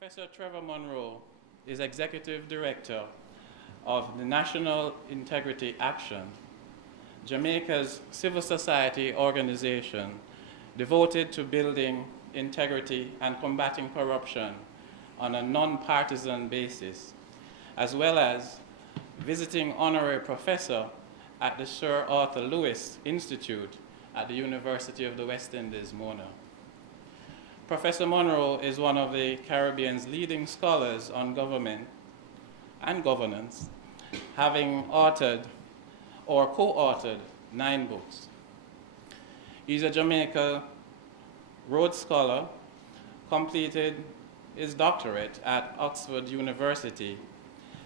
Professor Trevor Munroe is Executive Director of the National Integrity Action, Jamaica's civil society organization devoted to building integrity and combating corruption on a non-partisan basis, as well as visiting honorary professor at the Sir Arthur Lewis Institute at the University of the West Indies, Mona. Professor Munroe is one of the Caribbean's leading scholars on government and governance, having authored or co-authored 9 books. He's a Jamaica Rhodes Scholar, completed his doctorate at Oxford University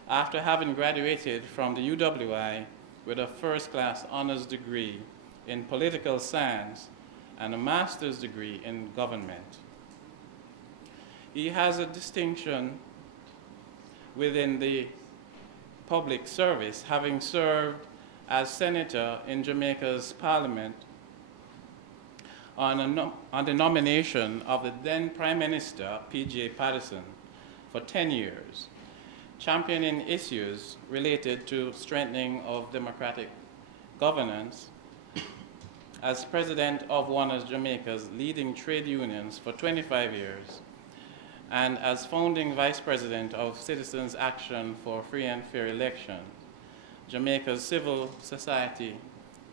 after having graduated from the UWI with a first-class honors degree in political science and a master's degree in government. He has a distinction within the public service, having served as senator in Jamaica's parliament on the nomination of the then Prime Minister, P.J. Patterson, for 10 years, championing issues related to strengthening of democratic governance, as president of one of Jamaica's leading trade unions for 25 years, and as founding vice president of Citizens Action for Free and Fair Elections, Jamaica's civil society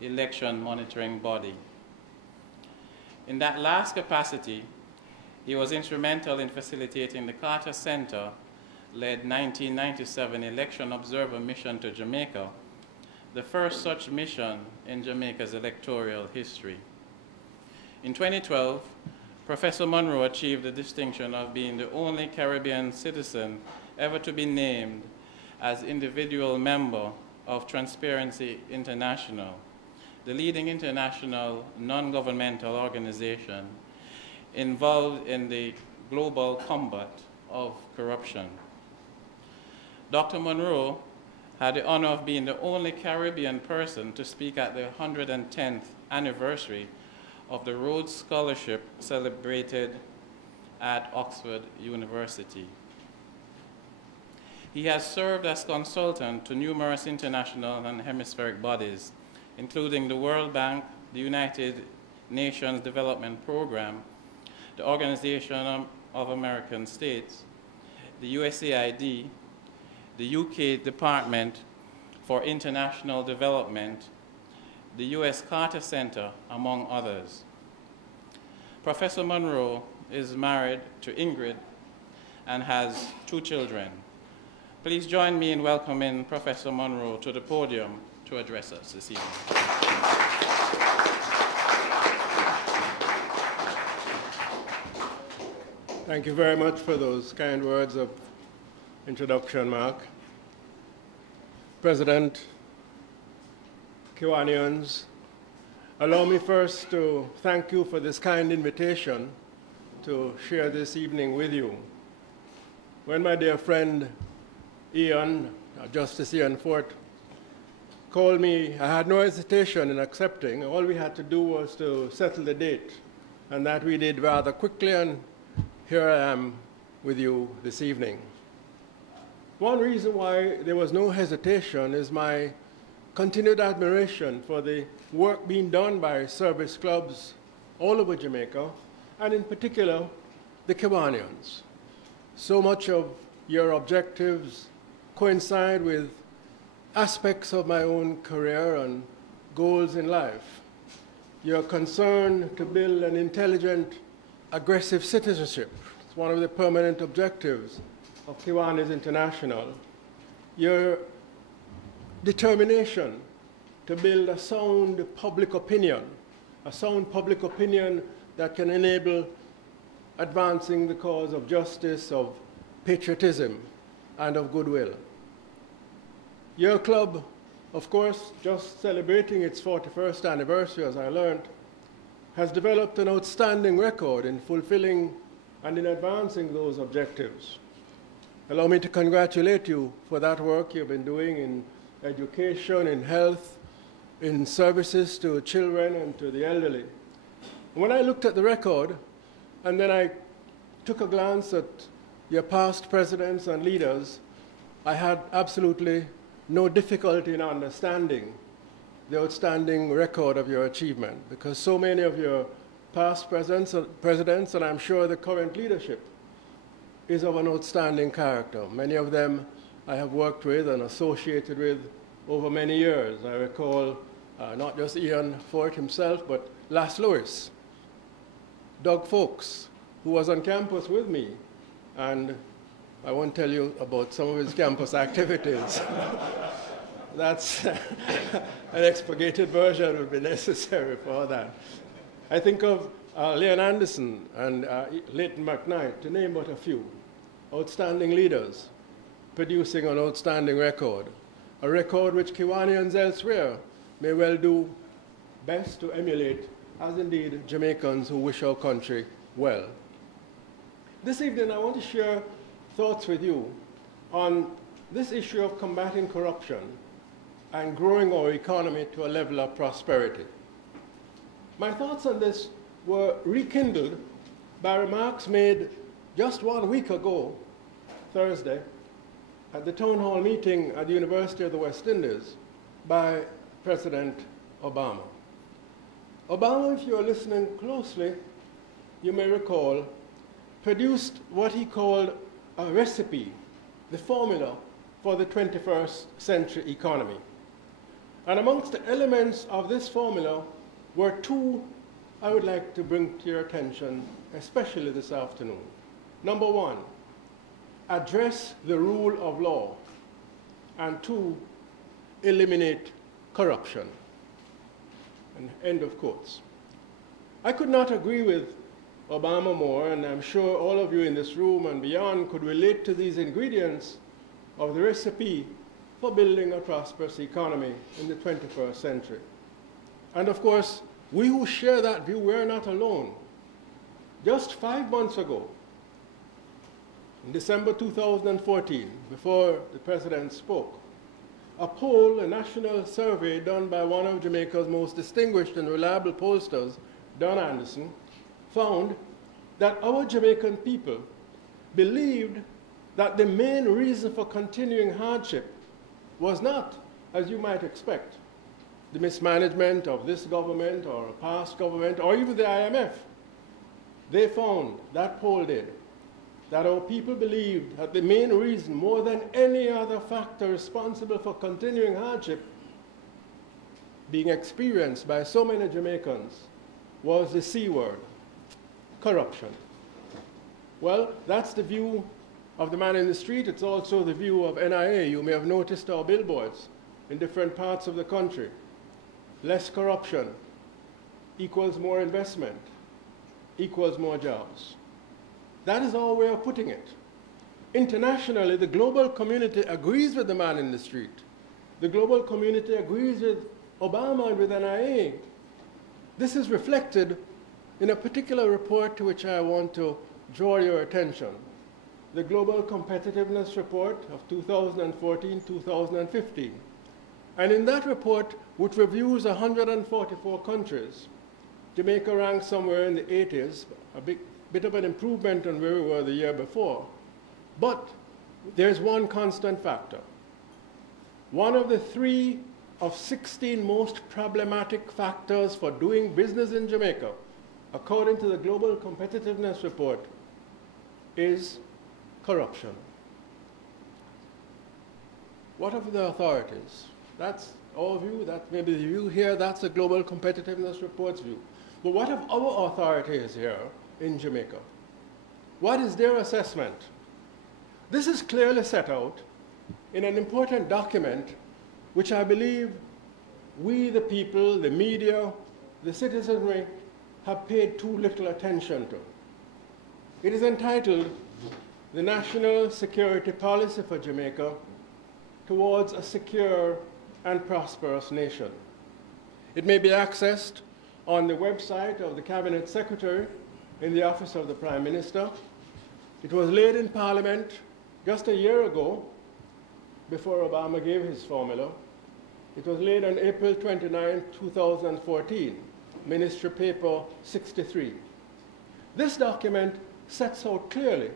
election monitoring body. In that last capacity, he was instrumental in facilitating the Carter Center-led 1997 election observer mission to Jamaica, the first such mission in Jamaica's electoral history. In 2012, Professor Munroe achieved the distinction of being the only Caribbean citizen ever to be named as individual member of Transparency International, the leading international non-governmental organization involved in the global combat of corruption. Dr. Munroe had the honor of being the only Caribbean person to speak at the 110th anniversary of the Rhodes Scholarship celebrated at Oxford University. He has served as consultant to numerous international and hemispheric bodies, including the World Bank, the United Nations Development Program, the Organization of American States, the USAID, the UK Department for International Development, the US Carter Center, among others. Professor Munroe is married to Ingrid and has 2 children. Please join me in welcoming Professor Munroe to the podium to address us this evening. Thank you very much for those kind words of introduction, Mark. President, Kiwanians, allow me first to thank you for this kind invitation to share this evening with you. When my dear friend Ian, Justice Ian Fort, called me, I had no hesitation in accepting. All we had to do was to settle the date, and that we did rather quickly, and here I am with you this evening. One reason why there was no hesitation is my continued admiration for the work being done by service clubs all over Jamaica, and in particular, the Kiwanians. So much of your objectives coincide with aspects of my own career and goals in life. Your concern to build an intelligent, aggressive citizenship is one of the permanent objectives of Kiwanis International. Your determination to build a sound public opinion that can enable advancing the cause of justice, of patriotism, and of goodwill. Your club, of course, just celebrating its 41st anniversary, as I learned, has developed an outstanding record in fulfilling and in advancing those objectives. Allow me to congratulate you for that work you've been doing in education, in health, in services to children and to the elderly. When I looked at the record, and then I took a glance at your past presidents and leaders, I had absolutely no difficulty in understanding the outstanding record of your achievement, because so many of your past presidents, and I'm sure the current leadership, is of an outstanding character. Many of them I have worked with and associated with over many years. I recall not just Ian Fort himself, but Las Lewis, Doug Folks, who was on campus with me, and I won't tell you about some of his campus activities. That's an expurgated version would be necessary for that. I think of Leon Anderson and Leighton McKnight, to name but a few, outstanding leaders producing an outstanding record, a record which Kiwanians elsewhere may well do best to emulate, as indeed Jamaicans who wish our country well. This evening I want to share thoughts with you on this issue of combating corruption and growing our economy to a level of prosperity. My thoughts on this were rekindled by remarks made just 1 week ago, Thursday, at the town hall meeting at the University of the West Indies by President Obama. Obama, if you're listening closely, you may recall, produced what he called a recipe, the formula for the 21st century economy. And amongst the elements of this formula were two I would like to bring to your attention, especially this afternoon. Number one, address the rule of law. And two, eliminate corruption. And end of quotes. I could not agree with Obama more, and I'm sure all of you in this room and beyond could relate to these ingredients of the recipe for building a prosperous economy in the 21st century. And of course, we who share that view, we're not alone. Just 5 months ago, in December 2014, before the president spoke, a poll, a national survey done by one of Jamaica's most distinguished and reliable pollsters, Don Anderson, found that our Jamaican people believed that the main reason for continuing hardship was not, as you might expect, the mismanagement of this government or a past government or even the IMF. They found, that poll did, that our people believed that the main reason, more than any other factor responsible for continuing hardship being experienced by so many Jamaicans, was the C word, corruption. Well, that's the view of the man in the street. It's also the view of NIA. You may have noticed our billboards in different parts of the country. Less corruption equals more investment, equals more jobs. That is our way of putting it. Internationally, the global community agrees with the man in the street. The global community agrees with Obama and with NIA. This is reflected in a particular report to which I want to draw your attention. The Global Competitiveness Report of 2014-2015. And in that report, which reviews 144 countries, Jamaica ranks somewhere in the 80s, a bit of an improvement on where we were the year before. But there's one constant factor. One of the 3 of 16 most problematic factors for doing business in Jamaica, according to the Global Competitiveness Report, is corruption. What of the authorities? That's our view, that may be the view here, that's the Global Competitiveness Report's view. But what of our authorities here in Jamaica? What is their assessment? This is clearly set out in an important document which I believe we, the people, the media, the citizenry, have paid too little attention to. It is entitled The National Security Policy for Jamaica Towards a Secure and Prosperous Nation. It may be accessed on the website of the Cabinet Secretary in the Office of the Prime Minister. It was laid in Parliament just a year ago, before Obama gave his formula. It was laid on April 29, 2014, Ministry Paper 63. This document sets out clearly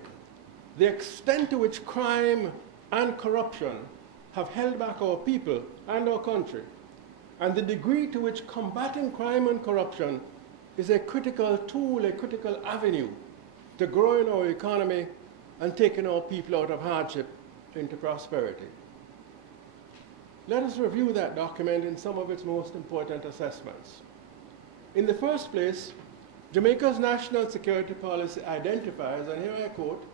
the extent to which crime and corruption have held back our people and our country, and the degree to which combating crime and corruption is a critical tool, a critical avenue to growing our economy and taking our people out of hardship into prosperity. Let us review that document in some of its most important assessments. In the first place, Jamaica's national security policy identifies, and here I quote,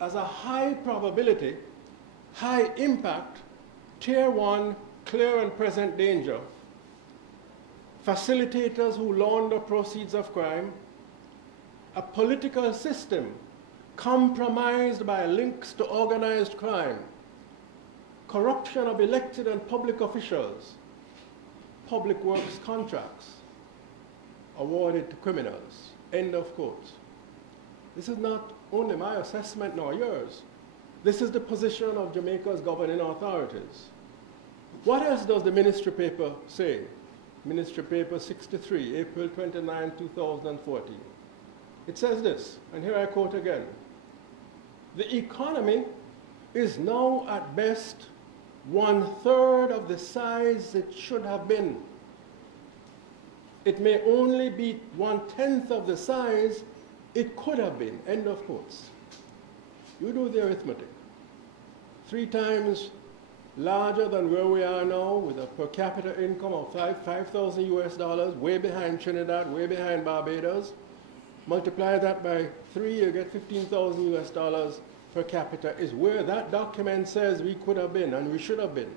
as a high probability, high impact, tier 1, clear and present danger, facilitators who launder proceeds of crime, a political system compromised by links to organized crime, corruption of elected and public officials, public works contracts awarded to criminals, end of quote. This is not only my assessment nor yours. This is the position of Jamaica's governing authorities. What else does the ministry paper say? Ministry paper 63, April 29, 2014. It says this, and here I quote again. The economy is now at best 1/3 of the size it should have been. It may only be 1/10 of the size it could have been, end of quotes. You do the arithmetic. 3 times larger than where we are now, with a per capita income of $5,000 US, way behind Trinidad, way behind Barbados. Multiply that by 3, you get $15,000 US per capita, is where that document says we could have been and we should have been.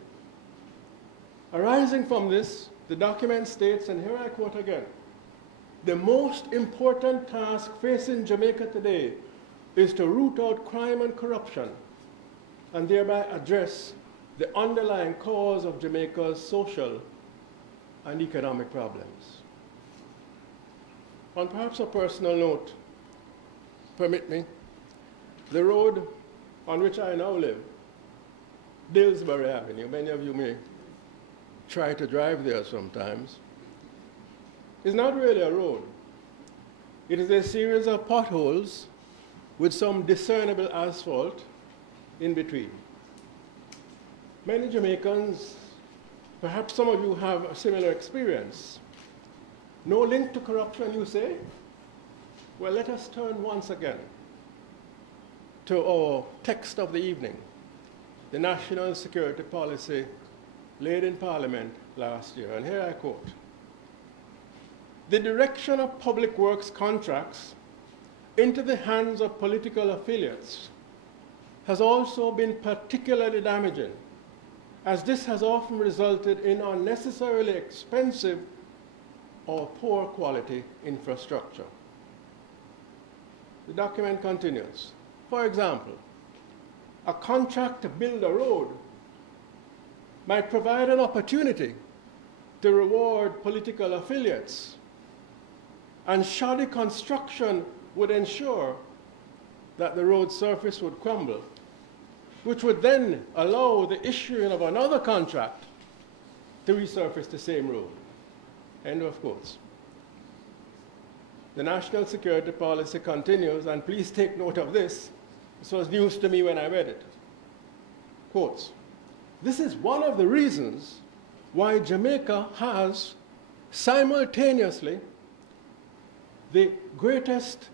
Arising from this, the document states, and here I quote again, the most important task facing Jamaica today is to root out crime and corruption and thereby address the underlying cause of Jamaica's social and economic problems. On perhaps a personal note, permit me, the road on which I now live, Dillsbury Avenue, many of you may try to drive there sometimes, is not really a road. It is a series of potholes with some discernible asphalt in between. Many Jamaicans, perhaps some of you have a similar experience. No link to corruption, you say? Well, let us turn once again to our text of the evening, the national security policy laid in Parliament last year. And here I quote, the direction of public works contracts into the hands of political affiliates has also been particularly damaging, as this has often resulted in unnecessarily expensive or poor quality infrastructure. The document continues. For example, a contract to build a road might provide an opportunity to reward political affiliates, and shoddy construction would ensure that the road surface would crumble, which would then allow the issuing of another contract to resurface the same road. End of quotes. The national security policy continues, and please take note of this. This was news to me when I read it. Quotes, this is one of the reasons why Jamaica has simultaneously the greatest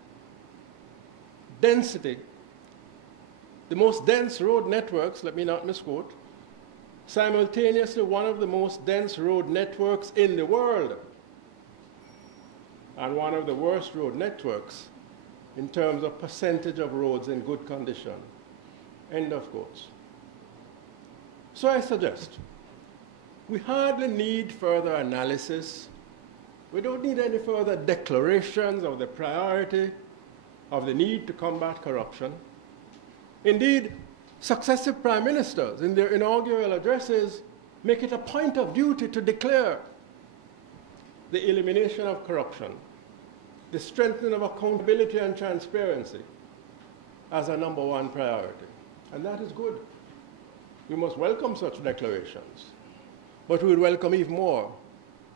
density, the most dense road networks, let me not misquote, simultaneously one of the most dense road networks in the world, and one of the worst road networks in terms of percentage of roads in good condition. End of quotes. So I suggest we hardly need further analysis. We don't need any further declarations of the priority of the need to combat corruption. Indeed, successive prime ministers in their inaugural addresses make it a point of duty to declare the elimination of corruption, the strengthening of accountability and transparency as a #1 priority. And that is good. We must welcome such declarations. But we would welcome even more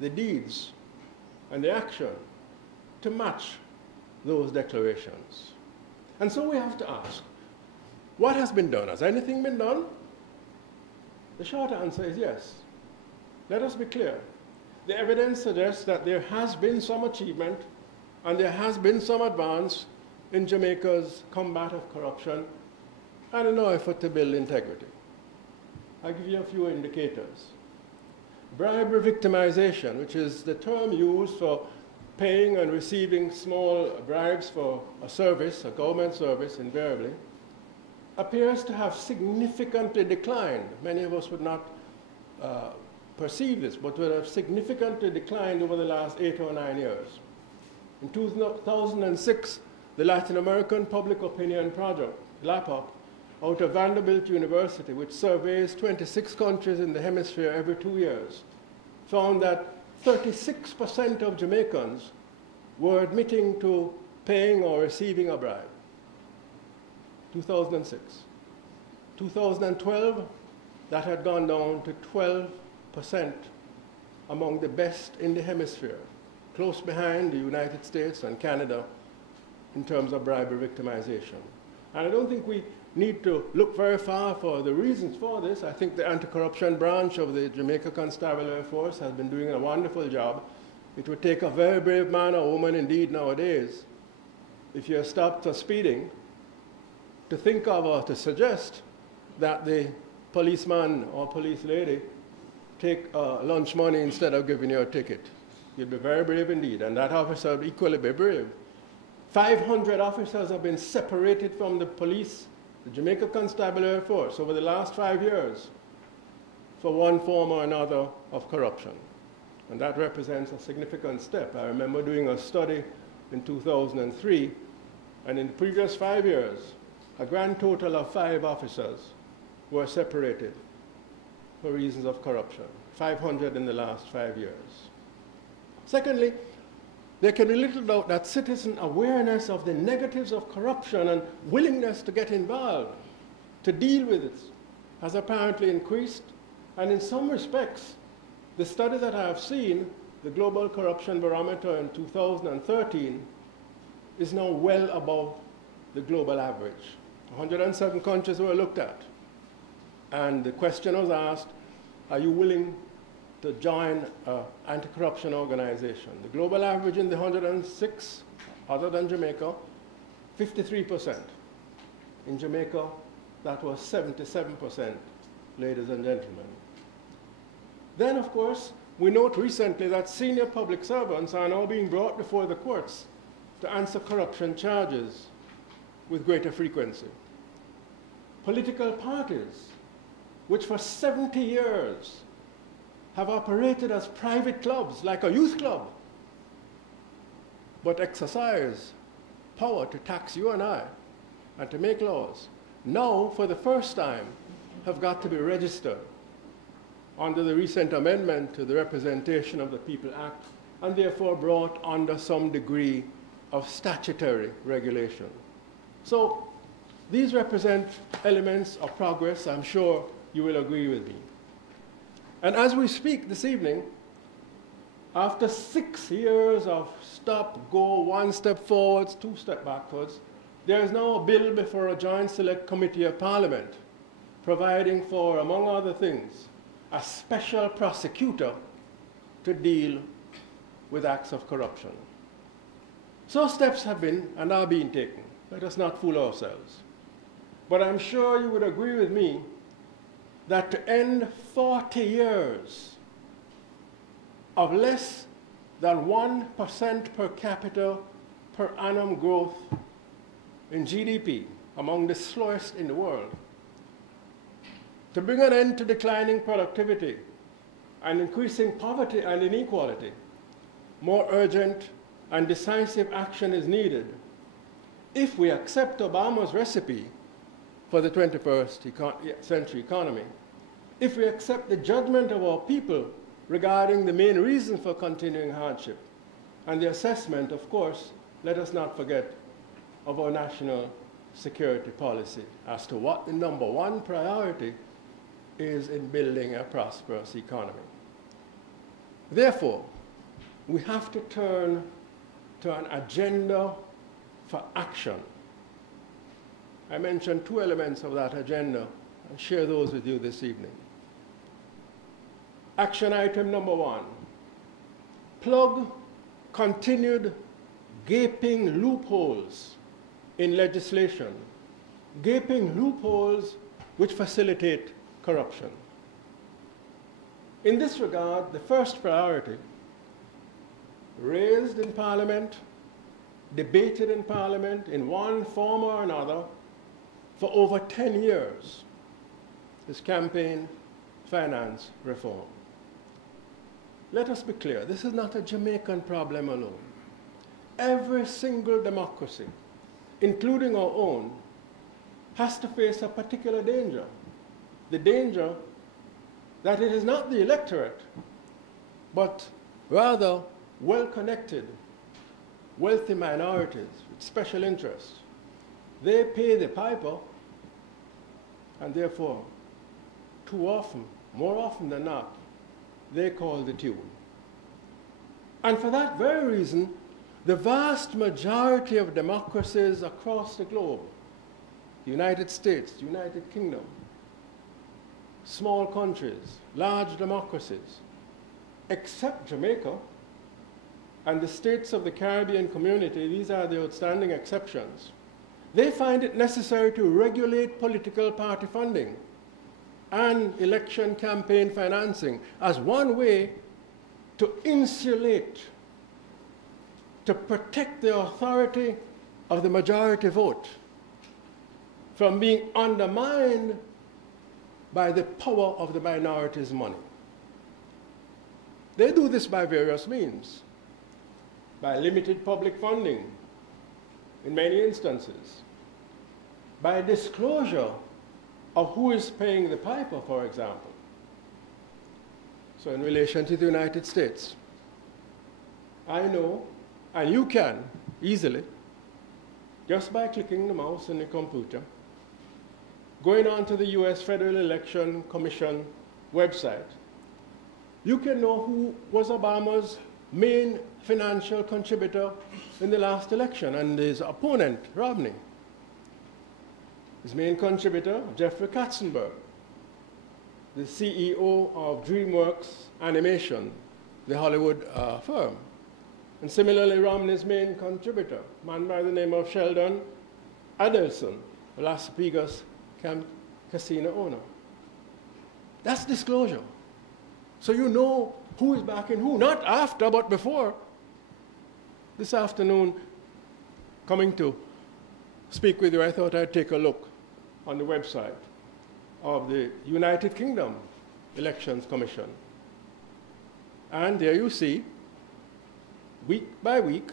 the deeds and the action to match those declarations. And so we have to ask, What has been done? Has anything been done? The short answer is yes. Let us be clear. The evidence suggests that there has been some achievement and there has been some advance in Jamaica's combat of corruption and in our effort to build integrity. I'll give you a few indicators. Bribery victimization, which is the term used for paying and receiving small bribes for a service, a government service invariably, appears to have significantly declined. Many of us would not perceive this, but would have significantly declined over the last 8 or 9 years. In 2006, the Latin American Public Opinion Project, LAPOP, out of Vanderbilt University, which surveys 26 countries in the hemisphere every 2 years, found that 36% of Jamaicans were admitting to paying or receiving a bribe. 2006. 2012, that had gone down to 12% among the best in the hemisphere, close behind the United States and Canada in terms of bribery victimization. And I don't think we need to look very far for the reasons for this. I think the anti-corruption branch of the Jamaica Constabulary Force has been doing a wonderful job. It would take a very brave man or woman indeed nowadays, if you're stopped for speeding, to think of or to suggest that the policeman or police lady take lunch money instead of giving you a ticket. You'd be very brave indeed, and that officer would equally be brave. 500 officers have been separated from the police, the Jamaica Constabulary Force, over the last 5 years for one form or another of corruption. And that represents a significant step. I remember doing a study in 2003, and in the previous 5 years, a grand total of 5 officers were separated for reasons of corruption, 500 in the last 5 years. Secondly, there can be little doubt that citizen awareness of the negatives of corruption and willingness to get involved, to deal with it, has apparently increased. And in some respects, the study that I have seen, the Global Corruption Barometer in 2013, is now well above the global average. 107 countries were looked at. And the question was asked, are you willing to join an anti-corruption organization? The global average in the 106, other than Jamaica, 53%. In Jamaica, that was 77%, ladies and gentlemen. Then, of course, we note recently that senior public servants are now being brought before the courts to answer corruption charges with greater frequency. Political parties, which for 70 years have operated as private clubs, like a youth club, but exercise power to tax you and I and to make laws, now, for the first time, have got to be registered under the recent amendment to the Representation of the People Act, and therefore brought under some degree of statutory regulation. So these represent elements of progress. I'm sure you will agree with me. And as we speak this evening, after 6 years of stop, go, 1 step forwards, 2 steps backwards, there is now a bill before a joint select committee of Parliament providing for, among other things, a special prosecutor to deal with acts of corruption. So steps have been and are being taken. Let us not fool ourselves. But I'm sure you would agree with me that to end 40 years of less than 1% per capita per annum growth in GDP, among the slowest in the world, to bring an end to declining productivity and increasing poverty and inequality, more urgent and decisive action is needed if we accept Obama's recipe for the 21st century economy, if we accept the judgment of our people regarding the main reason for continuing hardship, and the assessment, of course, let us not forget, of our national security policy as to what the #1 priority is in building a prosperous economy. Therefore, we have to turn to an agenda for action I mentioned two elements of that agenda and share those with you this evening. Action item number 1, plug continued gaping loopholes in legislation, gaping loopholes which facilitate corruption. In this regard, the first priority, raised in Parliament, debated in Parliament in one form or another for over 10 years, is campaign finance reform. Let us be clear, this is not a Jamaican problem alone. Every single democracy, including our own, has to face a particular danger. The danger that it is not the electorate, but rather well-connected, wealthy minorities with special interests. They pay the piper, and therefore, too often, more often than not, they call the tune. And for that very reason, the vast majority of democracies across the globe, the United States, the United Kingdom, small countries, large democracies, except Jamaica and the states of the Caribbean community, these are the outstanding exceptions, they find it necessary to regulate political party funding and election campaign financing as one way to insulate, to protect the authority of the majority vote from being undermined by the power of the minority's money. They do this by various means, by limited public funding in many instances, by disclosure of who is paying the piper, for example. So in relation to the United States, I know, and you can easily, just by clicking the mouse on the computer, going on to the US Federal Election Commission website, you can know who was Obama's main financial contributor in the last election and his opponent, Romney. His main contributor, Jeffrey Katzenberg, the CEO of DreamWorks Animation, the Hollywood firm. And similarly, Romney's main contributor, a man by the name of Sheldon Adelson, a Las Vegas casino owner. That's disclosure. So you know who is backing who, not after, but before. This afternoon, coming to speak with you, I thought I'd take a look on the website of the United Kingdom Elections Commission. And there you see, week by week,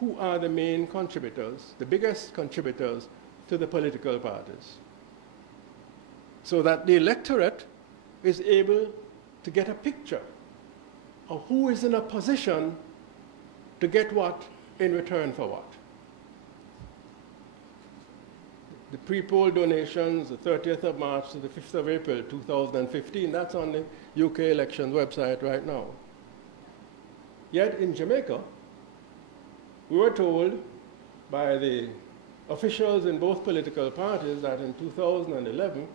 who are the main contributors, the biggest contributors to the political parties, so that the electorate is able to get a picture of who is in a position to get what in return for what. The pre-poll donations, the 30th of March to the 5th of April 2015, that's on the UK elections website right now. Yet in Jamaica, we were told by the officials in both political parties that in 2011,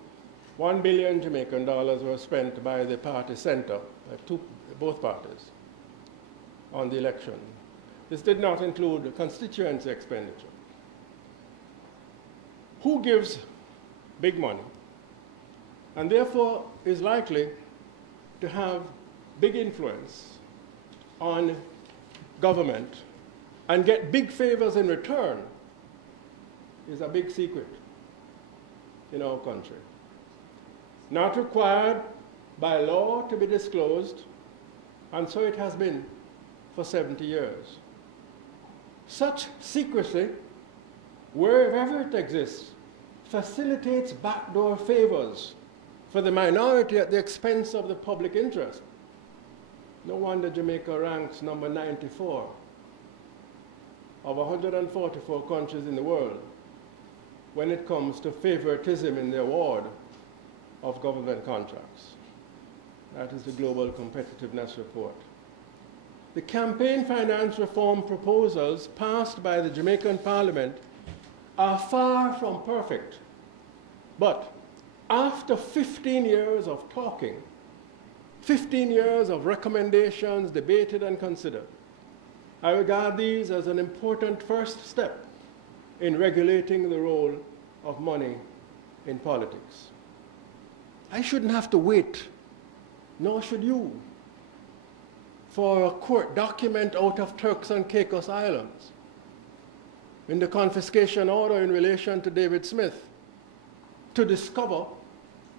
1 billion Jamaican dollars were spent by the party center, both parties, on the election. This did not include constituency expenditure. Who gives big money and therefore is likely to have big influence on government and get big favors in return is a big secret in our country. Not required by law to be disclosed, and so it has been for 70 years. Such secrecy, wherever it exists, facilitates backdoor favors for the minority at the expense of the public interest. No wonder Jamaica ranks number 94 of 144 countries in the world when it comes to favoritism in the award of government contracts. That is the Global Competitiveness Report. The campaign finance reform proposals passed by the Jamaican Parliament are far from perfect. But after 15 years of talking, 15 years of recommendations debated and considered, I regard these as an important first step in regulating the role of money in politics. I shouldn't have to wait, nor should you, for a court document out of Turks and Caicos Islands in the confiscation order in relation to David Smith to discover,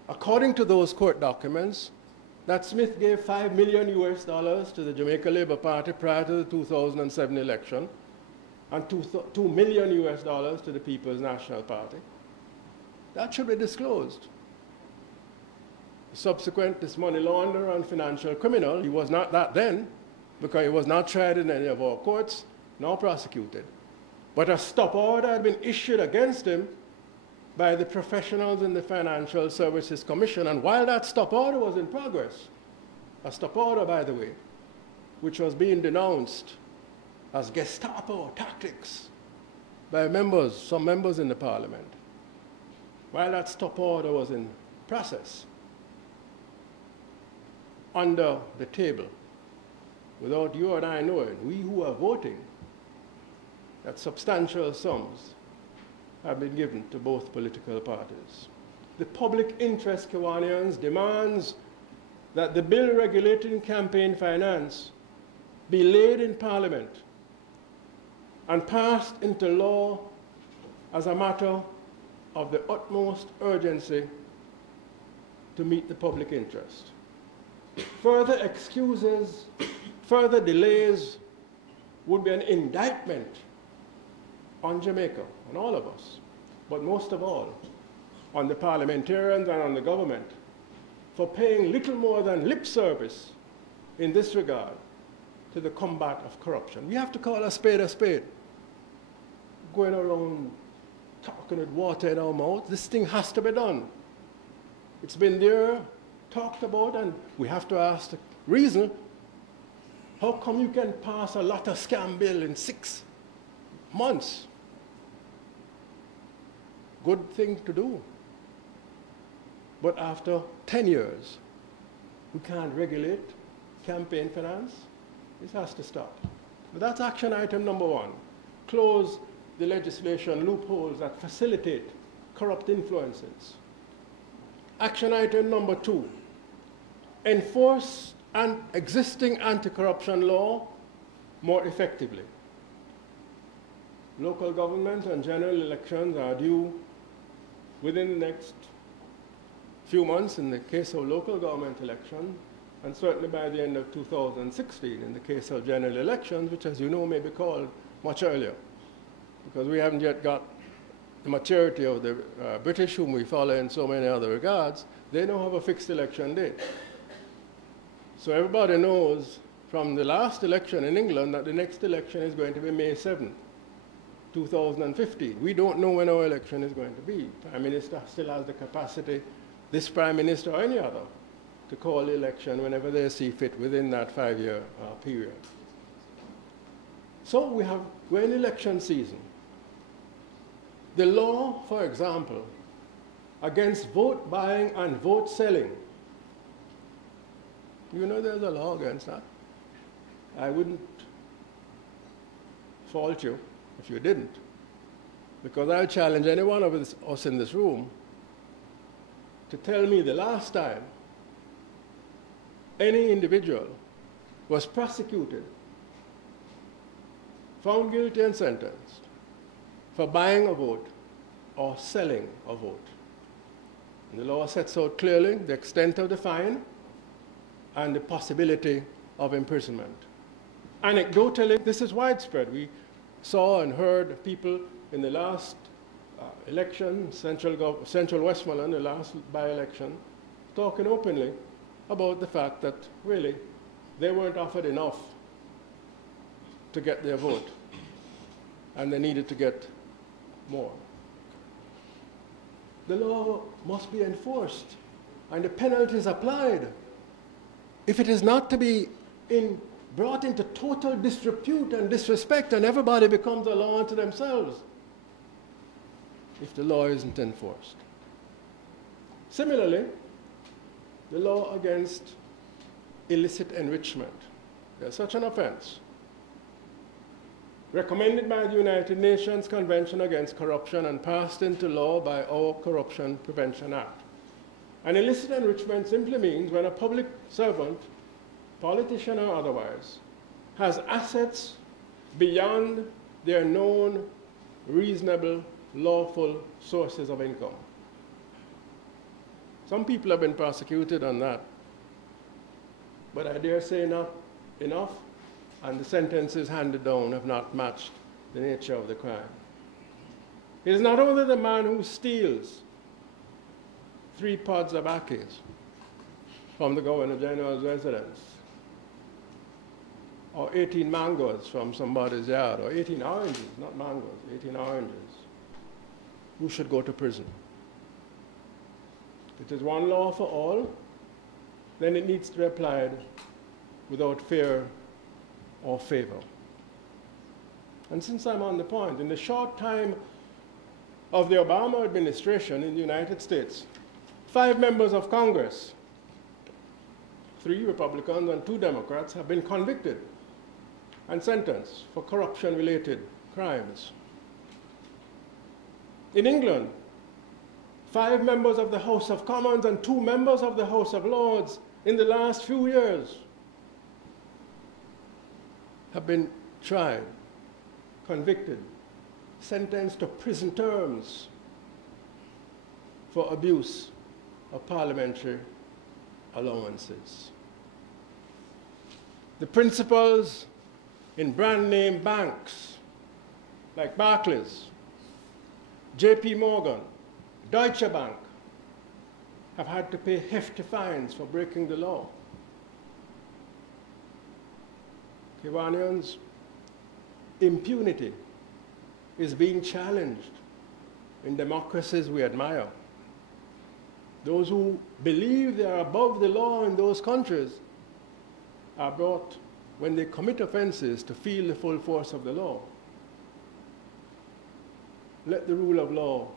according to those court documents, that Smith gave $5 million to the Jamaica Labour Party prior to the 2007 election and $2 million to the People's National Party. That should be disclosed. Subsequent, this money launderer and financial criminal, he was not that then, because he was not tried in any of our courts, nor prosecuted. But a stop order had been issued against him by the professionals in the Financial Services Commission, and while that stop order was in progress, a stop order, by the way, which was being denounced as Gestapo tactics by members, some members in the Parliament, while that stop order was in process, under the table, without you and I knowing, we who are voting, that substantial sums have been given to both political parties. The public interest, Kiwanians, demands that the bill regulating campaign finance be laid in Parliament and passed into law as a matter of the utmost urgency to meet the public interest. Further excuses, further delays would be an indictment on Jamaica, on all of us, but most of all, on the parliamentarians and on the government for paying little more than lip service in this regard to the combat of corruption. We have to call a spade a spade. Going around talking with water in our mouth, this thing has to be done. It's been there, talked about, and we have to ask the reason. How come you can pass a lot of scam bill in 6 months? Good thing to do. But after 10 years, we can't regulate campaign finance. This has to stop. But that's action item number 1. Close the legislation loopholes that facilitate corrupt influences. Action item number 2. Enforce an existing anti-corruption law more effectively. Local government and general elections are due within the next few months in the case of local government elections, and certainly by the end of 2016 in the case of general elections, which, as you know, may be called much earlier, because we haven't yet got the maturity of the British, whom we follow in so many other regards. They don't have a fixed election date. So everybody knows from the last election in England that the next election is going to be May 7th, 2015. We don't know when our election is going to be. Prime Minister still has the capacity, this Prime Minister or any other, to call the election whenever they see fit within that 5-year period. So we're in election season. The law, for example, against vote buying and vote selling, you know there's a law against that. I wouldn't fault you if you didn't, because I challenge any one of us in this room to tell me the last time any individual was prosecuted, found guilty and sentenced for buying a vote or selling a vote. And the law sets out clearly the extent of the fine and the possibility of imprisonment. Anecdotally, this is widespread. We saw and heard people in the last election, Central Westmoreland, the last by-election, talking openly about the fact that really they weren't offered enough to get their vote, and they needed to get more. The law must be enforced, and the penalties applied. If it is not to be brought into total disrepute and disrespect, and everybody becomes a law unto themselves, if the law isn't enforced. Similarly, the law against illicit enrichment. There's such an offense, recommended by the United Nations Convention Against Corruption and passed into law by our Corruption Prevention Act. And illicit enrichment simply means when a public servant, politician or otherwise, has assets beyond their known, reasonable, lawful sources of income. Some people have been prosecuted on that, but I dare say not enough, and the sentences handed down have not matched the nature of the crime. It is not only the man who steals 3 pods of acres from the Governor General's residence, or 18 mangoes from somebody's yard, or 18 oranges, not mangoes, 18 oranges, who should go to prison. If it is one law for all, then it needs to be applied without fear or favor. And since I'm on the point, in the short time of the Obama administration in the United States, 5 members of Congress, 3 Republicans and 2 Democrats, have been convicted and sentenced for corruption-related crimes. In England, 5 members of the House of Commons and 2 members of the House of Lords in the last few years have been tried, convicted, sentenced to prison terms for abuse of parliamentary allowances. The principals in brand name banks like Barclays, JP Morgan, Deutsche Bank have had to pay hefty fines for breaking the law. Kiwanians, impunity is being challenged in democracies we admire. Those who believe they are above the law in those countries are brought, when they commit offenses, to feel the full force of the law. Let the rule of law,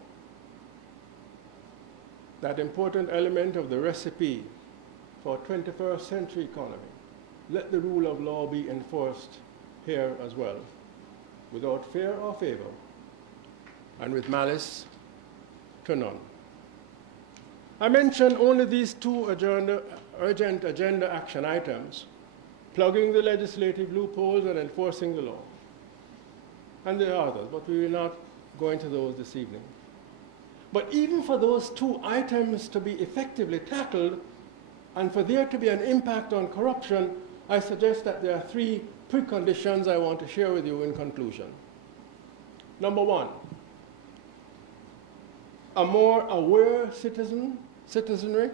that important element of the recipe for a 21st century economy, let the rule of law be enforced here as well, without fear or favor, and with malice to none. I mention only these 2 urgent agenda action items, plugging the legislative loopholes and enforcing the law. And there are others, but we will not go into those this evening. But even for those 2 items to be effectively tackled, and for there to be an impact on corruption, I suggest that there are 3 preconditions I want to share with you in conclusion. Number 1, a more aware citizenry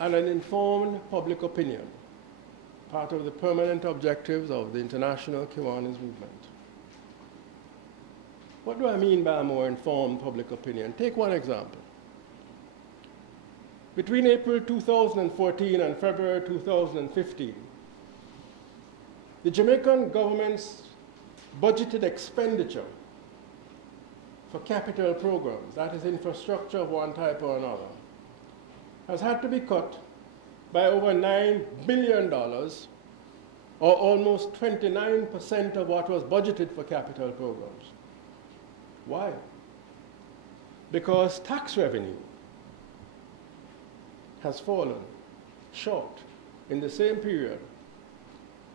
and an informed public opinion, part of the permanent objectives of the international Kiwanis movement. What do I mean by a more informed public opinion? Take one example. Between April 2014 and February 2015, the Jamaican government's budgeted expenditure for capital programs, that is infrastructure of one type or another, has had to be cut by over $9 billion, or almost 29% of what was budgeted for capital programs. Why? Because tax revenue has fallen short in the same period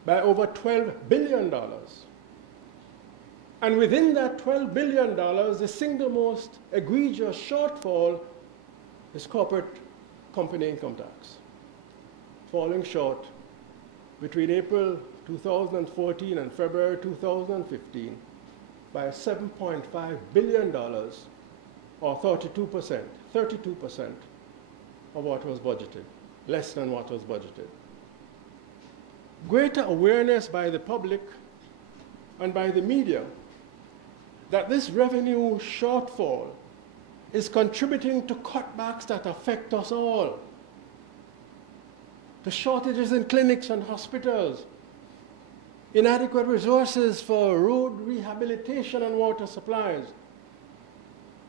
by over $12 billion. And within that $12 billion, the single most egregious shortfall is corporate company income tax, falling short between April 2014 and February 2015 by $7.5 billion, or 32% of what was budgeted, less than what was budgeted. Greater awareness by the public and by the media that this revenue shortfall is contributing to cutbacks that affect us all. The shortages in clinics and hospitals, inadequate resources for road rehabilitation and water supplies,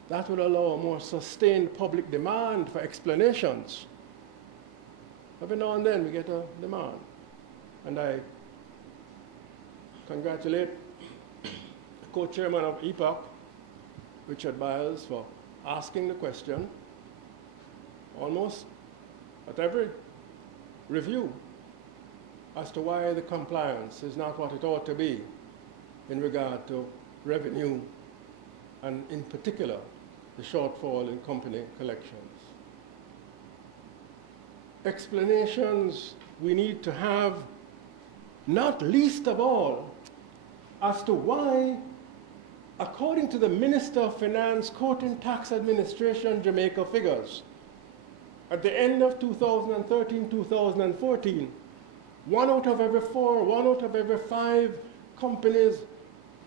That would allow a more sustained public demand for explanations. Every now and then we get a demand. And I congratulate the co-chairman of EPOC, Richard Biles, for asking the question almost at every review as to why the compliance is not what it ought to be in regard to revenue and in particular the shortfall in company collections. Explanations we need to have, not least of all, as to why, according to the Minister of Finance quoting Tax Administration Jamaica figures, at the end of 2013-2014, 1 out of every 4, 1 out of every 5 companies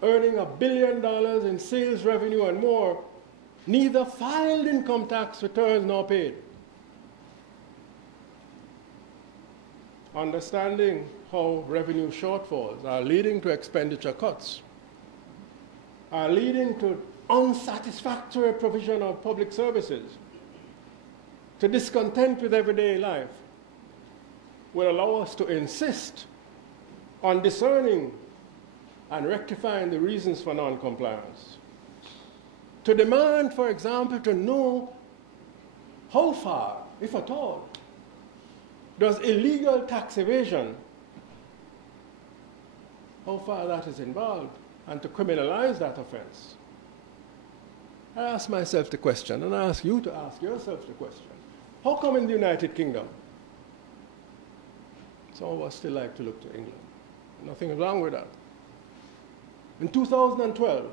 earning $1 billion in sales revenue and more neither filed income tax returns nor paid. Understanding how revenue shortfalls are leading to expenditure cuts, are leading to unsatisfactory provision of public services, to discontent with everyday life, will allow us to insist on discerning and rectifying the reasons for non-compliance. To demand, for example, to know how far, if at all, does illegal tax evasion, how far that is involved, and to criminalize that offense. I ask myself the question, and I ask you to ask yourself the question. How come in the United Kingdom, some of us still like to look to England? Nothing wrong with that. In 2012,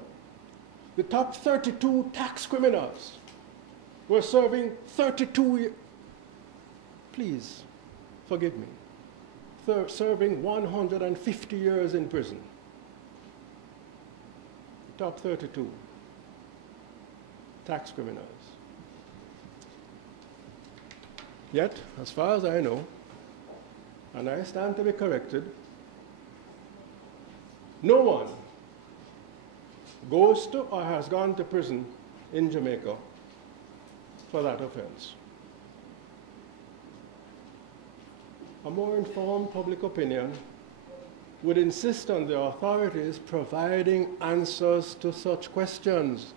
the top 32 tax criminals were serving 32 years. Please, forgive me. Serving 150 years in prison. The top 32 tax criminals. Yet, as far as I know, and I stand to be corrected, no one goes to or has gone to prison in Jamaica for that offense. A more informed public opinion would insist on the authorities providing answers to such questions.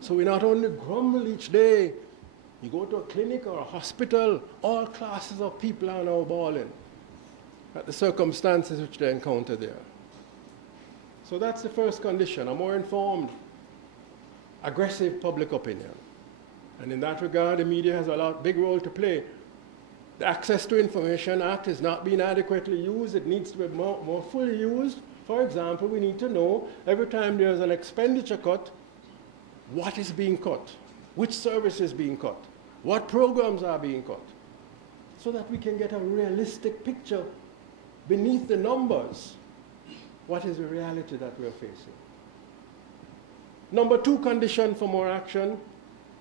So we not only grumble each day, you go to a clinic or a hospital, all classes of people are now bawling at the circumstances which they encounter there. So that's the first condition, a more informed, aggressive public opinion. And in that regard, the media has a big role to play. The Access to Information Act is not being adequately used. It needs to be more fully used. For example, we need to know every time there's an expenditure cut, what is being cut, which service is being cut, what programs are being cut, so that we can get a realistic picture beneath the numbers. What is the reality that we're facing? Number 2 condition for more action,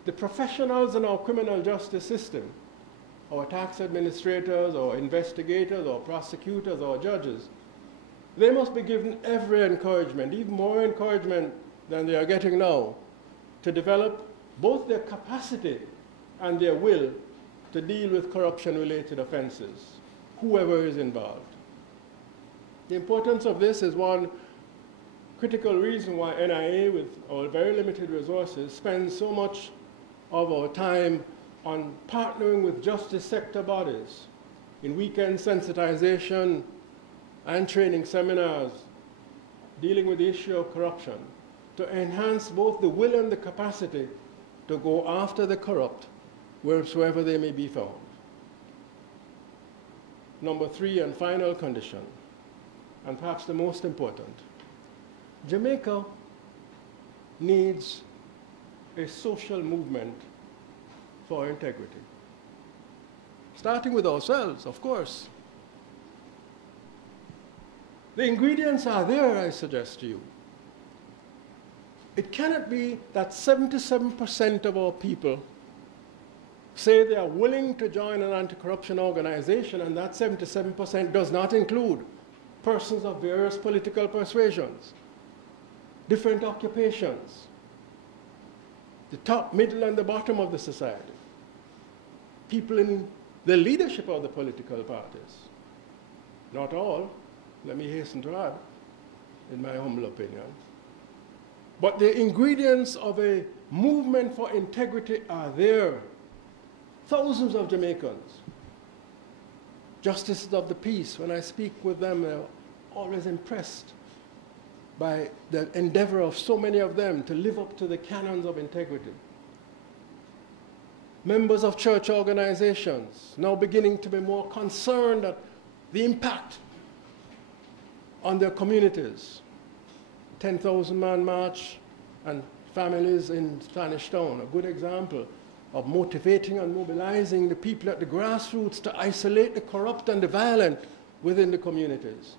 the professionals in our criminal justice system, our tax administrators, or investigators, or prosecutors, or judges, they must be given every encouragement, even more encouragement than they are getting now, to develop both their capacity and their will to deal with corruption-related offenses, whoever is involved. The importance of this is one critical reason why NIA, with our very limited resources, spends so much of our time on partnering with justice sector bodies in weekend sensitization and training seminars dealing with the issue of corruption, to enhance both the will and the capacity to go after the corrupt wheresoever they may be found. Number 3 and final condition, and perhaps the most important, Jamaica needs a social movement for integrity. Starting with ourselves, of course. The ingredients are there, I suggest to you. It cannot be that 77% of our people say they are willing to join an anti-corruption organization, and that 77% does not include persons of various political persuasions, different occupations, the top, middle, and the bottom of the society, people in the leadership of the political parties. Not all, let me hasten to add, in my humble opinion. But the ingredients of a movement for integrity are there. Thousands of Jamaicans, justices of the peace, when I speak with them, they're always impressed by the endeavor of so many of them to live up to the canons of integrity. Members of church organizations now beginning to be more concerned at the impact on their communities. 10,000-man march and families in Spanish Town, a good example of motivating and mobilizing the people at the grassroots to isolate the corrupt and the violent within the communities.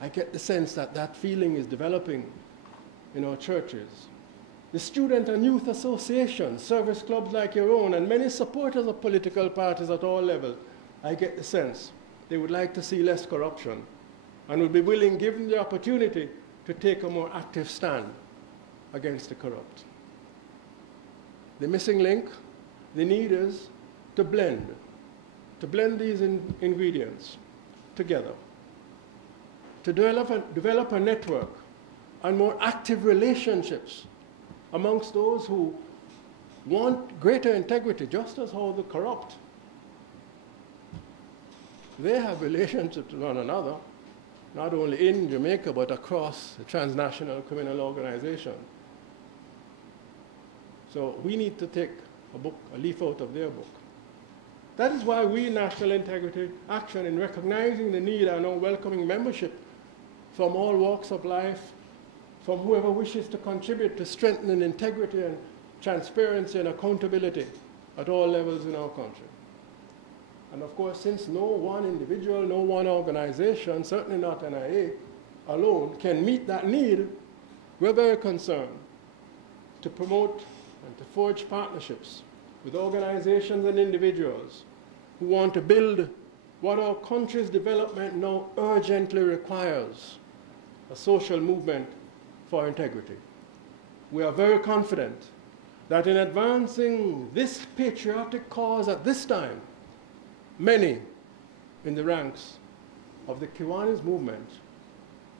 I get the sense that that feeling is developing in our churches. The student and youth associations, service clubs like your own, and many supporters of political parties at all levels, I get the sense they would like to see less corruption and would be willing, given the opportunity, to take a more active stand against the corrupt. The missing link, the need is to blend these ingredients together, to develop a network and more active relationships amongst those who want greater integrity, just as how the corrupt, they have relationships with one another, not only in Jamaica, but across the transnational criminal organization. So we need to take a leaf out of their book. That is why we, National Integrity Action, in recognizing the need, are now welcoming membership from all walks of life, from whoever wishes to contribute to strengthening integrity and transparency and accountability at all levels in our country. And of course, since no one individual, no one organization, certainly not NIA alone, can meet that need, we're very concerned to promote and to forge partnerships with organizations and individuals who want to build what our country's development now urgently requires, a social movement for integrity. We are very confident that in advancing this patriotic cause at this time, many in the ranks of the Kiwanis movement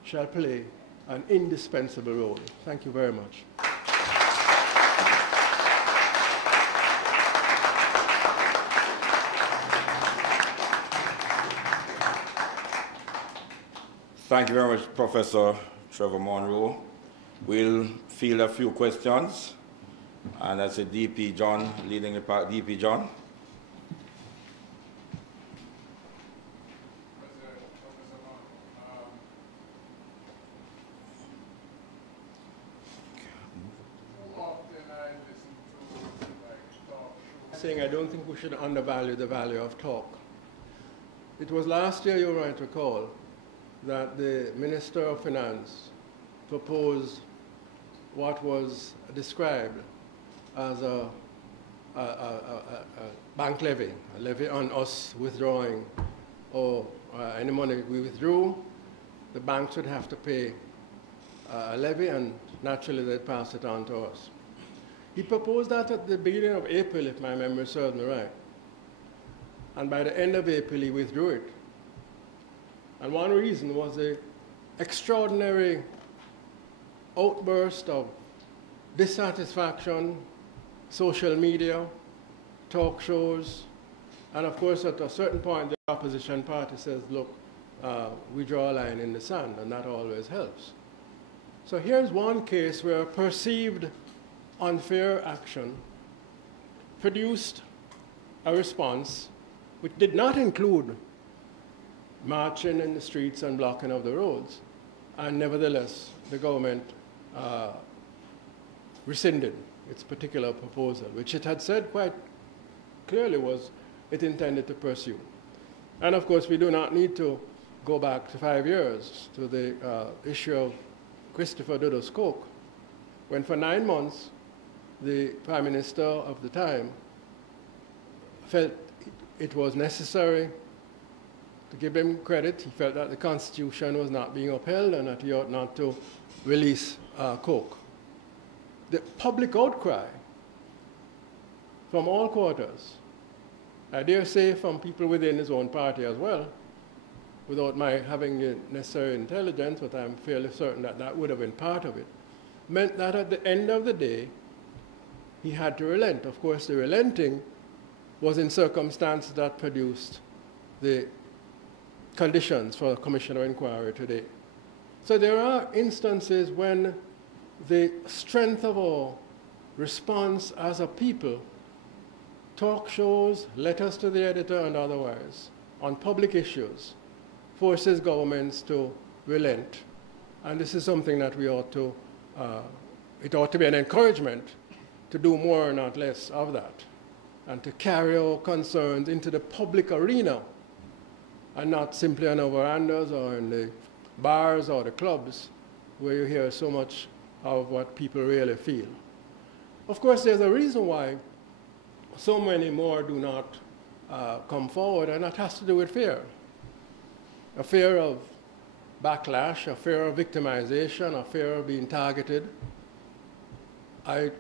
shall play an indispensable role. Thank you very much. Thank you very much, Professor Trevor Munroe. We'll field a few questions, and that's a DP John leading the part. DP John. Saying I don't think we should undervalue the value of talk. It was last year, you might recall, that the Minister of Finance proposed what was described as a bank levy, a levy on us withdrawing, or any money we withdrew, the banks would have to pay a levy, and naturally they'd pass it on to us. He proposed that at the beginning of April, if my memory serves me right. And by the end of April, he withdrew it. And one reason was the extraordinary outburst of dissatisfaction, social media, talk shows, and of course at a certain point the opposition party says, look, we draw a line in the sand, and that always helps. So here's one case where perceived unfair action produced a response which did not include marching in the streets and blocking of the roads, and nevertheless the government rescinded its particular proposal, which it had said quite clearly was it intended to pursue. And of course we do not need to go back to 5 years to the issue of Christopher Dodo's Coke, when for 9 months the Prime Minister of the time felt it was necessary to give him credit. He felt that the Constitution was not being upheld and that he ought not to release Coke. the public outcry from all quarters, I dare say from people within his own party as well, without my having the necessary intelligence, but I'm fairly certain that that would have been part of it, meant that at the end of the day, he had to relent. Of course, the relenting was in circumstances that produced the conditions for a commission of inquiry today. So there are instances when the strength of our response as a people, talk shows, letters to the editor and otherwise, on public issues, forces governments to relent. And this is something that we ought to, it ought to be an encouragement to do more, not less, of that, and to carry our concerns into the public arena, and not simply on our verandas or in the bars or the clubs where you hear so much of what people really feel. Of course, there's a reason why so many more do not come forward, and that has to do with fear. A fear of backlash, a fear of victimization, a fear of being targeted. I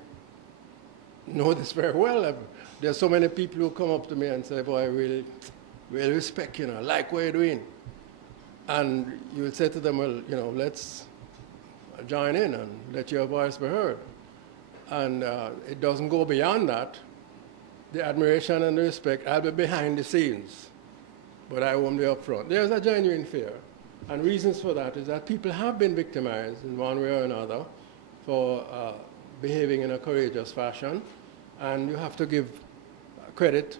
know this very well. There's so many people who come up to me and say, boy, I really respect, you know, like what you're doing. And you would say to them, well, you know, let's join in and let your voice be heard. And it doesn't go beyond that. The admiration and the respect, I'll be behind the scenes, but I won't be up front. There's a genuine fear. And reasons for that is that people have been victimized in one way or another for behaving in a courageous fashion. And you have to give credit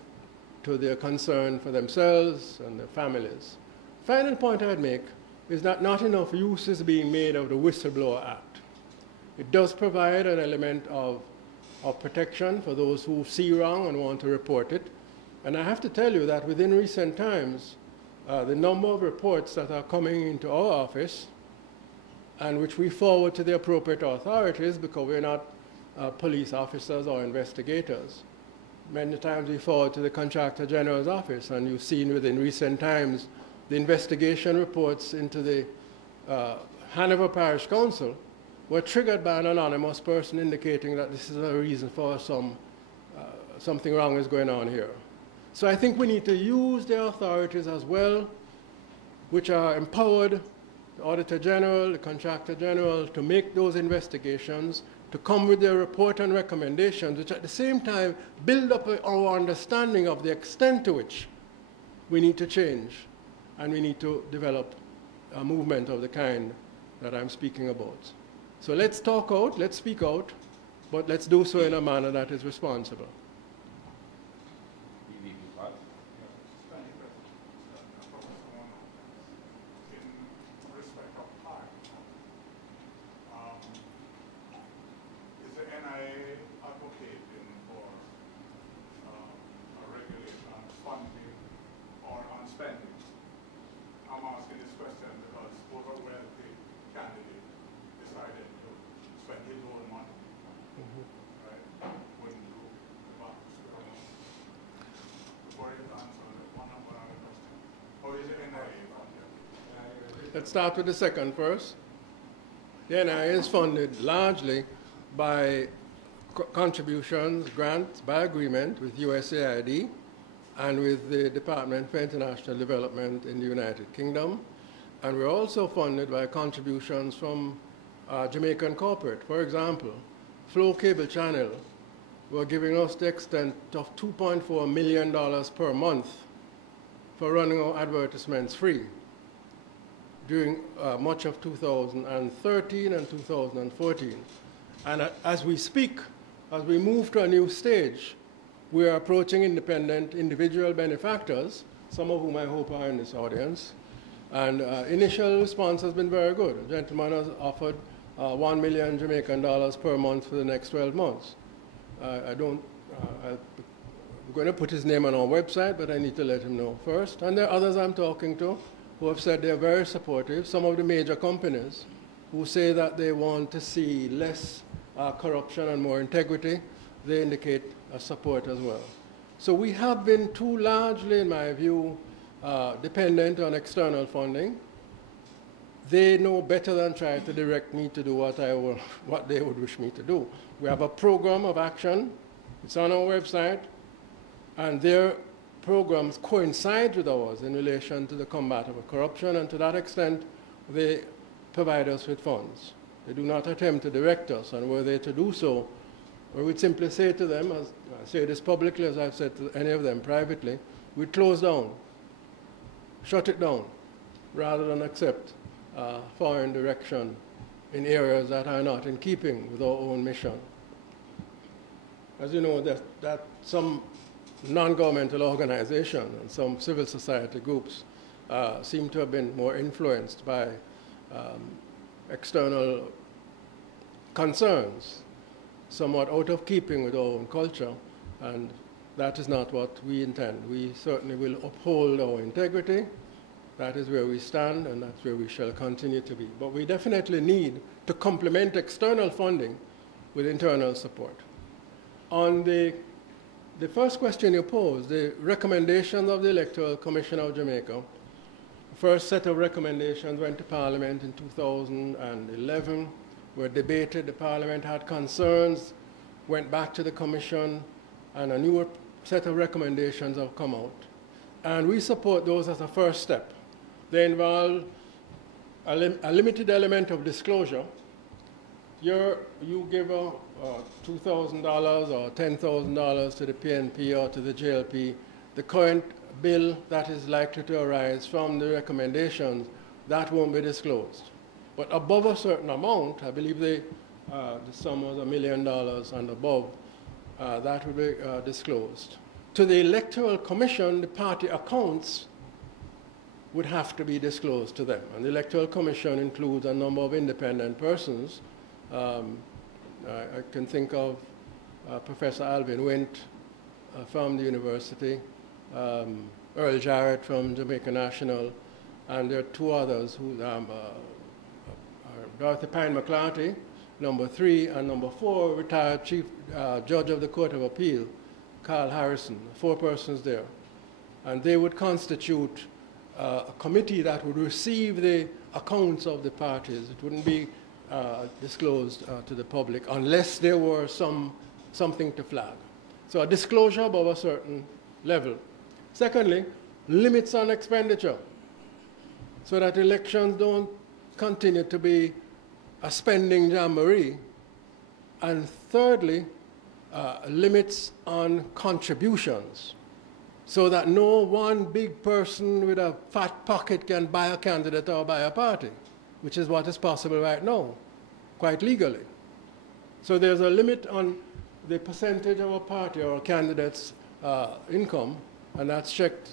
to their concern for themselves and their families. Final point I'd make is that not enough use is being made of the Whistleblower Act. It does provide an element of protection for those who see wrong and want to report it. And I have to tell you that within recent times, the number of reports that are coming into our office and which we forward to the appropriate authorities, because we're not police officers or investigators. Many times we forward to the Contractor General's office, and you've seen within recent times the investigation reports into the Hanover Parish Council were triggered by an anonymous person indicating that this is a reason for something wrong is going on here. So I think we need to use the authorities as well, which are empowered, the Auditor General, the Contractor General, to make those investigations, to come with their report and recommendations, which at the same time build up our understanding of the extent to which we need to change, and we need to develop a movement of the kind that I'm speaking about. So let's talk out, let's speak out, but let's do so in a manner that is responsible. Let's start with the second first. The NIA is funded largely by contributions, grants, by agreement with USAID and with the Department for International Development in the United Kingdom. And we're also funded by contributions from Jamaican corporate. For example, Flow Cable Channel were giving us the extent of $2.4 million per month for running our advertisements free during much of 2013 and 2014. And as we speak, as we move to a new stage, we are approaching independent individual benefactors, some of whom I hope are in this audience. And initial response has been very good. A gentleman has offered 1 million Jamaican dollars per month for the next 12 months. I'm going to put his name on our website, but I need to let him know first. And there are others I'm talking to who have said they're very supportive. Some of the major companies who say that they want to see less corruption and more integrity, they indicate support as well. So we have been too largely, in my view, dependent on external funding. they know better than try to direct me to do what they would wish me to do. We have a program of action. It's on our website, and their programs coincide with ours in relation to the combat of corruption, and to that extent, they provide us with funds. They do not attempt to direct us, and were they to do so, we would simply say to them, as I say this publicly, as I've said to any of them privately, we'd close down, shut it down, rather than accept foreign direction in areas that are not in keeping with our own mission. As you know, that some non-governmental organizations and some civil society groups seem to have been more influenced by external concerns, somewhat out of keeping with our own culture, and that is not what we intend. We certainly will uphold our integrity. That is where we stand, and that's where we shall continue to be. But we definitely need to complement external funding with internal support. On the first question you posed, the recommendations of the Electoral Commission of Jamaica, the first set of recommendations went to Parliament in 2011, were debated. The Parliament had concerns, went back to the Commission, and a newer set of recommendations have come out. And we support those as a first step. They involve a limited element of disclosure. You give $2,000 or $10,000 to the PNP or to the JLP, the current bill that is likely to arise from the recommendations, that won't be disclosed. But above a certain amount, I believe the sum was $1 million and above, that will be disclosed. To the Electoral Commission, the party accounts would have to be disclosed to them. And the Electoral Commission includes a number of independent persons. I can think of Professor Alvin Wint from the university, Earl Jarrett from Jamaica National, and there are two others who Dorothy Pine McClarty, number 3, and number 4, retired Chief Judge of the Court of Appeal, Carl Harrison, 4 persons there. And they would constitute a committee that would receive the accounts of the parties. It wouldn't be disclosed to the public unless there were something to flag. So a disclosure above a certain level. Secondly, limits on expenditure so that elections don't continue to be a spending jamboree. And thirdly, limits on contributions so that no one big person with a fat pocket can buy a candidate or buy a party, which is what is possible right now, quite legally. So there's a limit on the percentage of a party or a candidate's income, and that's checked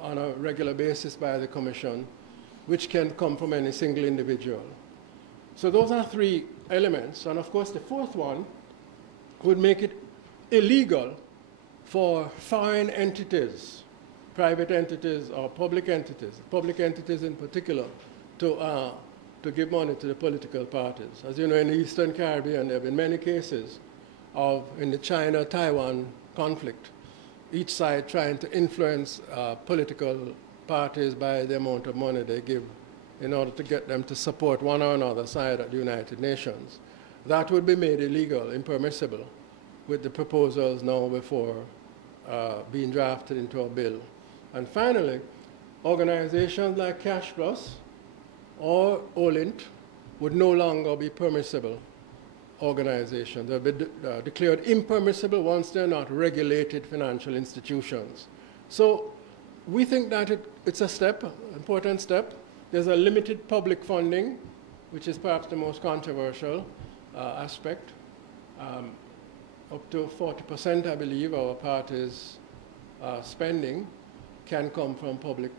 on a regular basis by the Commission, which can come from any single individual. So those are 3 elements, and of course the 4th one would make it illegal for foreign entities, private entities or public entities in particular, to give money to the political parties. As you know, in the Eastern Caribbean, there have been many cases in the China-Taiwan conflict, each side trying to influence political parties by the amount of money they give in order to get them to support one or another side at the United Nations. That would be made illegal, impermissible, with the proposals now before being drafted into a bill. And finally, organizations like Cash Plus or OLINT would no longer be permissible organizations. They'll be declared impermissible once they're not regulated financial institutions. So we think that it's a step, an important step. There's a limited public funding, which is perhaps the most controversial aspect. Up to 40%, I believe, of our party's spending can come from public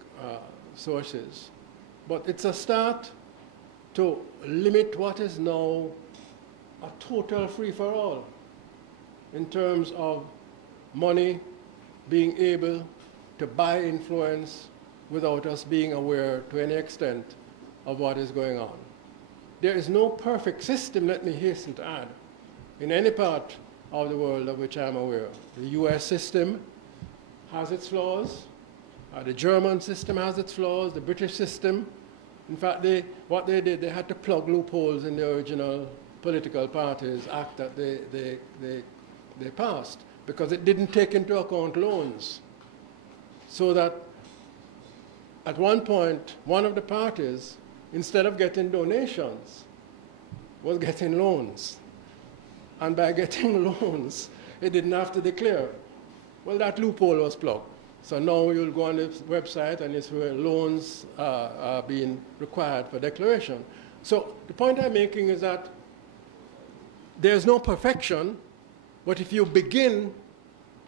sources. But it's a start to limit what is now a total free-for-all in terms of money being able to buy influence without us being aware to any extent of what is going on. There is no perfect system, let me hasten to add, in any part of the world of which I'm aware. The US system has its flaws, the German system has its flaws, the British system In fact, what they did, they had to plug loopholes in the original political parties act that they passed, because it didn't take into account loans. So that at one point, one of the parties, instead of getting donations, was getting loans. And by getting loans, it didn't have to declare. Well, that loophole was plugged. So now you'll go on the website and it's where loans are being required for declaration. So the point I'm making is that there's no perfection, but if you begin,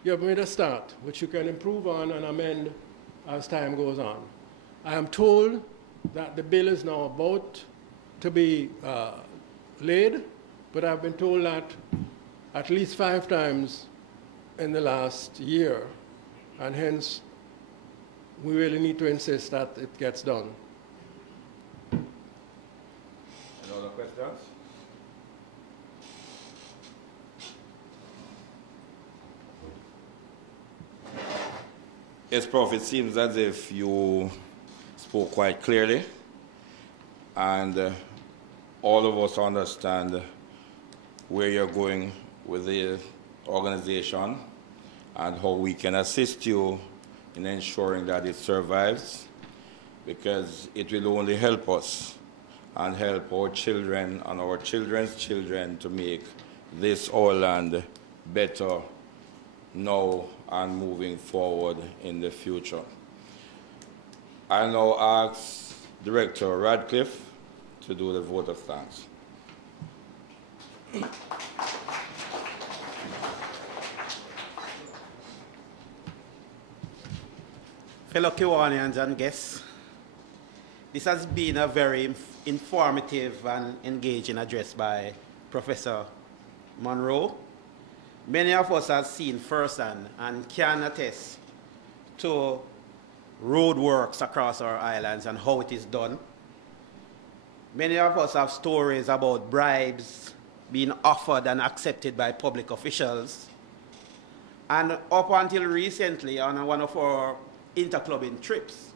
you've made a start, which you can improve on and amend as time goes on. I am told that the bill is now about to be laid, but I've been told that at least 5 times in the last year, and hence we really need to insist that it gets done. Any other questions? Yes, Prof, it seems as if you spoke quite clearly, and all of us understand where you're going with the organization and how we can assist you in ensuring that it survives, because it will only help us and help our children and our children's children to make this our land better now and moving forward in the future. I now ask Director Radcliffe to do the vote of thanks. Fellow Kiwanians and guests, this has been a very informative and engaging address by Professor Munroe. Many of us have seen firsthand and can attest to road works across our islands and how it is done. Many of us have stories about bribes being offered and accepted by public officials. And up until recently, on one of our interclubbing trips,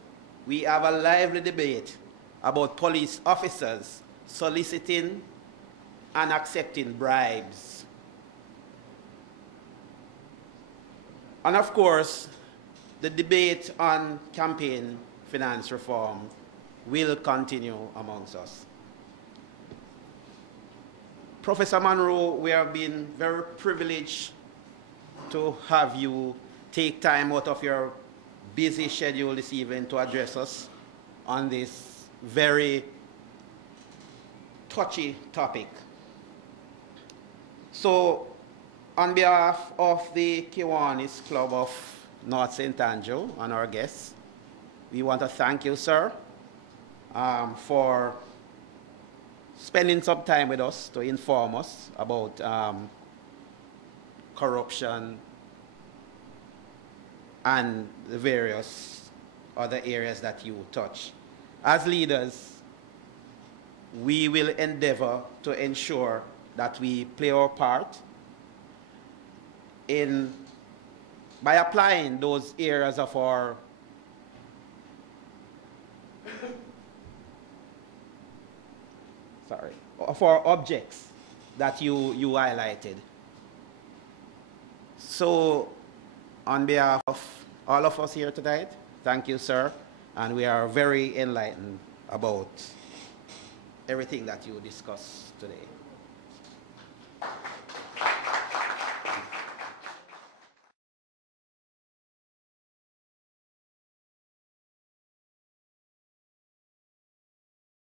we have a lively debate about police officers soliciting and accepting bribes. And of course, the debate on campaign finance reform will continue amongst us. Professor Munroe, we have been very privileged to have you take time out of your busy schedule this evening to address us on this very touchy topic. So, on behalf of the Kiwanis Club of North St. Andrew and our guests, we want to thank you, sir, for spending some time with us to inform us about corruption and the various other areas that you touch. As leaders, we will endeavor to ensure that we play our part by applying those areas of our objects that you highlighted. So, on behalf of all of us here tonight, thank you, sir, and we are very enlightened about everything that you discussed today.